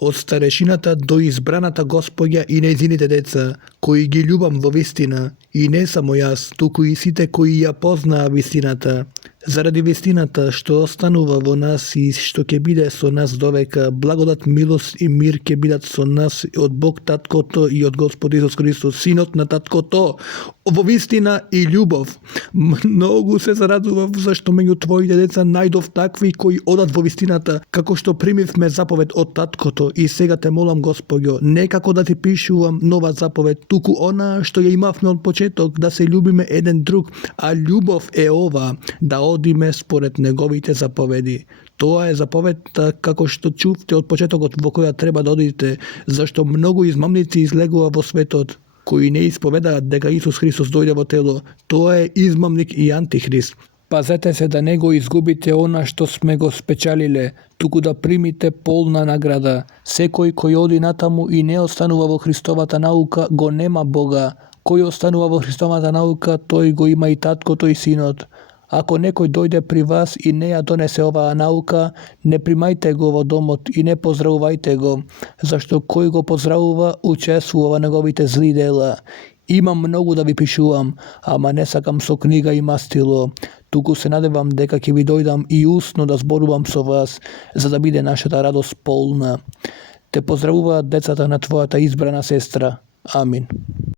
Од старешината до избраната Господја и нејзините деца, кои ги љубам во вистина, и не само јас, туку и сите кои ја познаа вистината. Заради вистината што останува во нас и што ќе биде со нас довека, благодат, милост и мир ќе бидат со нас од Бог Таткото и од Господ Исус Христос, Синот на Таткото, во вистина и љубов. Многу се зарадував зашто меѓу твоите деца најдов такви кои одат во вистината, како што примивме заповед од Таткото, и сега те молам Господјо, не како да ти пишувам нова заповед, туку она што ја имавме од почеток, да се љубиме еден друг, а љубов е ова, да одиме според неговите заповеди. Тоа е заповедта како што чувте од почетокот во која треба да одите, зашто многу измамници излегува во светот, кои не исповедаат дека Исус Христос дојде во тело. Тоа е измамник и антихрист. Пазете се да не го изгубите она што сме го спечалиле, туку да примите полна награда. Секој кој оди натаму и не останува во Христовата наука, го нема Бога. Кој останува во Христовата наука, тој го има и Таткото и Синот. Ако некој дојде при вас и не ја донесе оваа наука, не примајте го во домот и не поздравувајте го, зашто кој го поздравува, учествува неговите зли дела. Имам многу да ви пишувам, ама не сакам со книга и мастило, туку се надевам дека ќе ви дојдам и усно да зборувам со вас, за да биде нашата радост полна. Те поздравуваат децата на твојата избрана сестра. Амин.